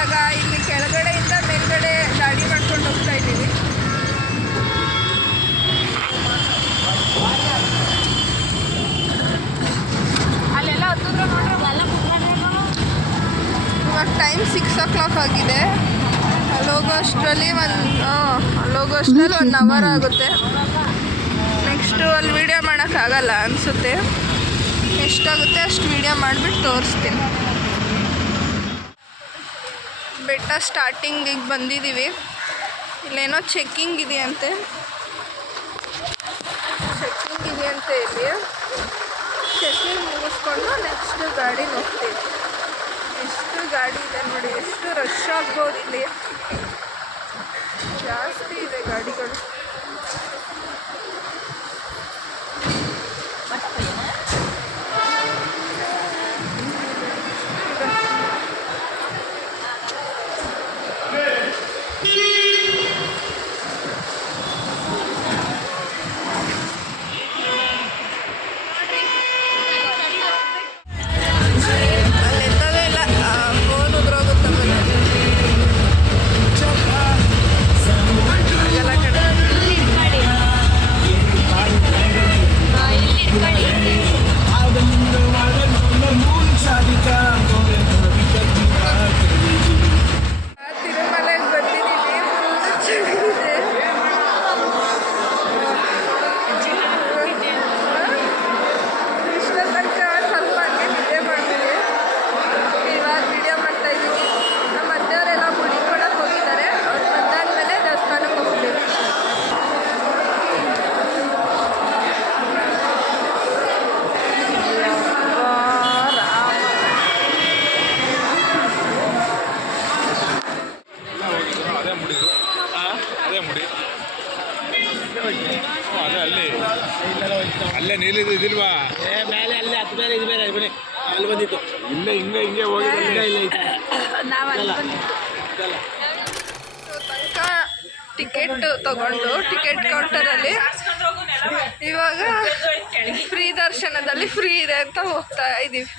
ಇವಾಗ ಇಲ್ಲಿ ಕೆಳಗಡೆಯಿಂದ ಮೇಲ್ಗಡೆ ಗಾಡಿ ಮಾಡ್ಕೊಂಡು ಹೋಗ್ತಾ ಇದ್ದೀವಿ. ಅಲ್ಲೆಲ್ಲ ಹತ್ತಿದ್ರೆ ನೋಡ್ರೆ ಇವಾಗ ಟೈಮ್ 6 o'clock ಆಗಿದೆ. ಅಲ್ಲೋಗೋಷ್ಟರಲ್ಲಿ ಅಲ್ಲೋಗೋಷ್ಟರಲ್ಲಿ 1 hour ಆಗುತ್ತೆ. ನೆಕ್ಸ್ಟು ಅಲ್ಲಿ ವೀಡಿಯೋ ಮಾಡೋಕ್ಕಾಗಲ್ಲ ಅನಿಸುತ್ತೆ. ಎಷ್ಟಾಗುತ್ತೆ ಅಷ್ಟು ವೀಡಿಯೋ ಮಾಡಿಬಿಟ್ಟು ತೋರಿಸ್ತೀನಿ. ಬೆಟ್ಟ ಸ್ಟಾರ್ಟಿಂಗಿಗೆ ಬಂದಿದ್ದೀವಿ. ಇಲ್ಲೇನೋ ಚೆಕ್ಕಿಂಗ್ ಇದೆಯಂತೆ ಇಲ್ಲಿ. ಚೆಕ್ಕಿಂಗ್ ಮುಗಿಸ್ಕೊಂಡು ನೆಕ್ಸ್ಟ್ ಗಾಡಿ ಹೋಗ್ತೀವಿ. ಎಷ್ಟು ಗಾಡಿ ಇದೆ ನೋಡಿ, ಎಷ್ಟು ರಶ್ ಆಗ್ಬೋದು. ಇಲ್ಲಿ ಜಾಸ್ತಿ ಇದೆ ಗಾಡಿಗಳು. ಅಲ್ಲೇ ನೀಲಿದು ಇದಿಲ್ವಾ? ಮೇಲೆ ಅಲ್ಲೇ ಹತ್ತು ಬೇರೆ ಇದು ಬೇರೆ ಬನ್ನಿ ಅಲ್ಲಿ ಬಂದಿತ್ತು. ಇಲ್ಲೇ ಹಿಂಗೆ ಹೋಗಿದ್ರೆ ತನಕ ಟಿಕೆಟ್ ತಗೊಂಡು ಟಿಕೆಟ್ ಕೌಂಟರಲ್ಲಿ ಇವಾಗ ಫ್ರೀ ದರ್ಶನದಲ್ಲಿ ಫ್ರೀ ಇದೆ ಅಂತ ಹೋಗ್ತಾ ಇದ್ದೀವಿ.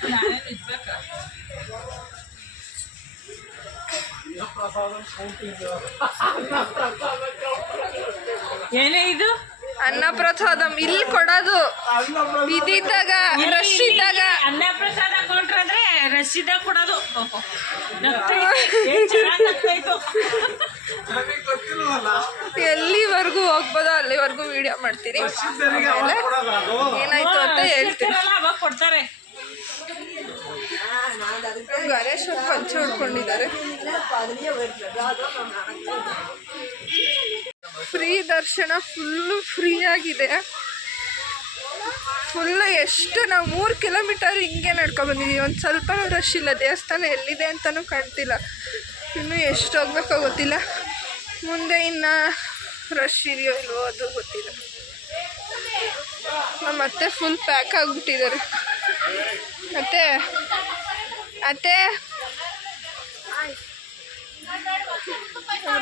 ಏನೇ ಇದು ಅನ್ನ ಪ್ರಸಾದಂ ಇಲ್ಲಿ ಕೊಡೋದು. ಇದ್ದಾಗ ರಶ್ ಇದ್ದಾಗ ಅನ್ನ ಪ್ರಸಾದ ಕೊಟ್ರಂದ್ರೆ ರಶ್ ಇದ್ದಾಗ ಕೊಡೋದು. ಎಲ್ಲಿವರೆಗೂ ಹೋಗ್ಬೋದೋ ಅಲ್ಲಿವರೆಗೂ ವಿಡಿಯೋ ಮಾಡ್ತೀನಿ. ಏನಾಯ್ತು ಅಂತ ಹೇಳ್ತೀನಿ. ಅವಾಗ ಕೊಡ್ತಾರೆ. ಗಣೇಶ್ವರ ಪಂಚ ಹೊಡ್ಕೊಂಡಿದ್ದಾರೆ. ಫ್ರೀ ದರ್ಶನ ಫುಲ್ಲು ಫ್ರೀ ಆಗಿದೆ. ಫುಲ್ಲು ಎಷ್ಟು ನಾವು 3 ಕಿಲೋಮೀಟರ್ ಹಿಂಗೆ ನಡ್ಕೊಬಂದಿದ್ದೀವಿ. ಒಂದು ಸ್ವಲ್ಪ ರಶ್ ಇಲ್ಲ. ದೇವಸ್ಥಾನ ಎಲ್ಲಿದೆ ಅಂತಲೂ ಕಾಣ್ತಿಲ್ಲ. ಇನ್ನೂ ಎಷ್ಟು ಹೋಗ್ಬೇಕೋ ಗೊತ್ತಿಲ್ಲ. ಮುಂದೆ ಇನ್ನು ರಶ್ ಇದೆಯೋ ಇಲ್ವೋ ಅದು ಗೊತ್ತಿಲ್ಲ. ಮತ್ತೆ ಫುಲ್ ಪ್ಯಾಕ್ ಆಗಿಬಿಟ್ಟಿದ್ದಾರೆ. ಅತ್ತೆ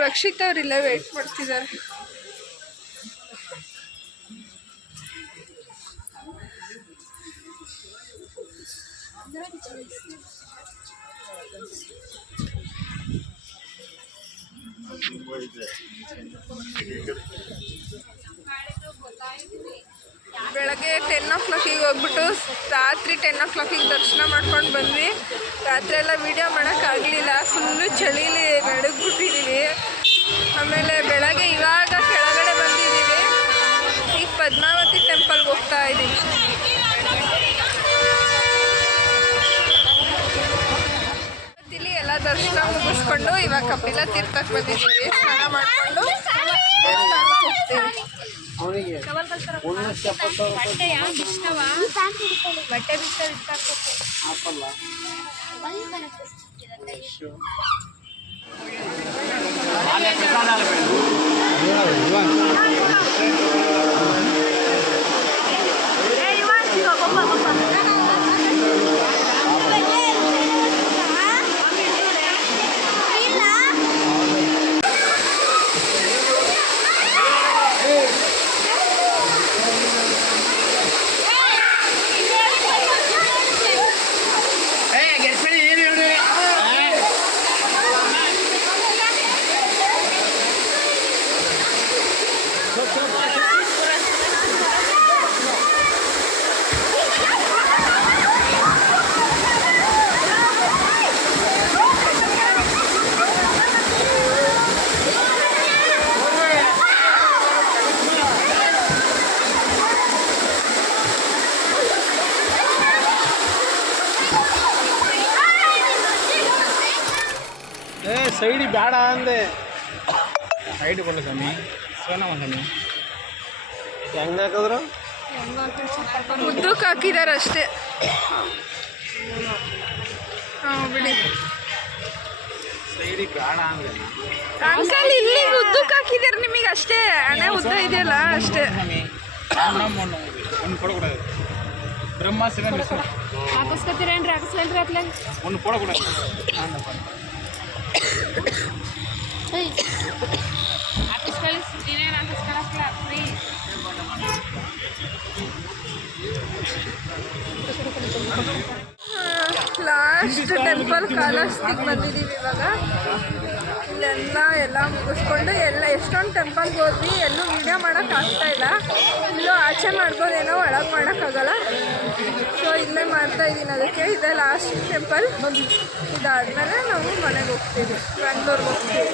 ರಕ್ಷಿತ್ ಅವರಿಲ್ಲ ವೇಟ್ ಮಾಡ್ತಿದ್ದಾರೆ. ಬೆಳಗ್ಗೆ 10 o'clock ಹೋಗ್ಬಿಟ್ಟು ರಾತ್ರಿ 10 o'clock ದರ್ಶನ ಮಾಡ್ಕೊಂಡು ಬಂದ್ವಿ. ರಾತ್ರಿ ಎಲ್ಲ ವೀಡಿಯೋ ಮಾಡೋಕ್ಕಾಗಲಿಲ್ಲ. ಫುಲ್ಲು ಚಳಿಲಿ ನಡುಗ್ಬಿಟ್ಟಿದ್ದೀವಿ. ಆಮೇಲೆ ಬೆಳಗ್ಗೆ ಇವಾಗ ಕೆಳಗಡೆ ಬಂದಿದ್ದೀವಿ. ಈಗ ಪದ್ಮಾವತಿ ಟೆಂಪಲ್ಗೆ ಹೋಗ್ತಾ ಇದ್ದೀವಿ. ಇಲ್ಲಿ ಎಲ್ಲ ದರ್ಶನ ಮುಗಿಸ್ಕೊಂಡು ಇವಾಗ ಕಪಿಲ ತೀರ್ಥಕ್ಕೆ ಬಂದಿದ್ದೀವಿ. ಸ್ನಾನ ಮಾಡಿಕೊಂಡು ದೇವಸ್ಥಾನಕ್ಕೆ ಹೋಗ್ತೀವಿ. ಬಟ್ಟೆ ಸೈಡಿ ಬೇಡ ಅಂದೆ ಸೈಡ್ ಕೊಡಲ ಸ್ವಾಮಿ ಸೋನಮ್ಮ ಸ್ವಾಮಿ ಹೆಂಗೆ ಹಾಕಿದ್ರು ಉದ್ದಕ್ಕೆ ಹಾಕಿದ್ದಾರೆ ಅಷ್ಟೇ. ಹಾಂ ಬಿಡಿ ಸೈಡಿ ಬೇಡ ಅಂದೆ ಅಂಕಲ್ ಇಲ್ಲಿ ಉದ್ದಕ್ಕೆ ಹಾಕಿದ್ದಾರೆ ನಿಮಗೆ ಅಷ್ಟೇ. ಹಣೆ ಉದ್ದ ಇದೆಯಲ್ಲ ಅಷ್ಟೇ. ಒಂದು ಕೊಡக்கூடாது ಬ್ರಹ್ಮ ಶಿವ ವಿಷ್ಣು ಹಾಕಿಸ್ಕೊತೀರೇನ್ರಿ? ಹಾಕಿಸ್ಲೇನ್ರಿ ಅತ್ಲೆ? ಒಂದು ಕೊಡக்கூடாது ಲಾಸ್ಟ್ ಟೆಂಪಲ್ ಕಾಲಹಸ್ತಿಗೆ ಬಂದಿದ್ದೀವಿ ಇವಾಗ. ಎಲ್ಲ ಮುಗಿಸ್ಕೊಂಡು ಎಷ್ಟೊಂದು ಟೆಂಪಲ್ಗೆ ಹೋದ್ವಿ, ಎಲ್ಲೂ ವೀಡಿಯೋ ಮಾಡೋಕ್ಕಾಗ್ತಾ ಇಲ್ಲ. ಇಲ್ಲೂ ಆಚೆ ಮಾಡ್ಬೋದೇನೋ, ಒಳಗೆ ಮಾಡೋಕ್ಕಾಗಲ್ಲ. ಸೊ ಇಲ್ಲೇ ಮಾಡ್ತಾ ಇದ್ದೀನಿ. ಅದಕ್ಕೆ ಇದೇ ಲಾಸ್ಟ್ ಟೆಂಪಲ್. ಇದಾದಮೇಲೆ ನಾವು ಮನೆಗೆ ಹೋಗ್ತೀವಿ, ಬೆಂಗ್ಳೂರಿಗೆ ಹೋಗ್ತೀವಿ.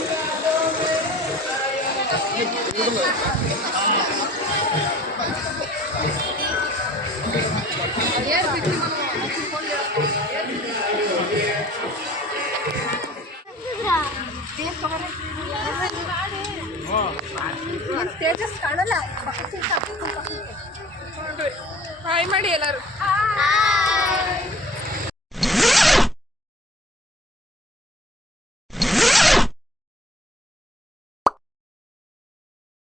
ಸ್ಟೇಟಸ್ ಕಾಣಲ್ಲ. ಹಾಯ್ ಮಾಡಿ ಎಲ್ಲರೂ.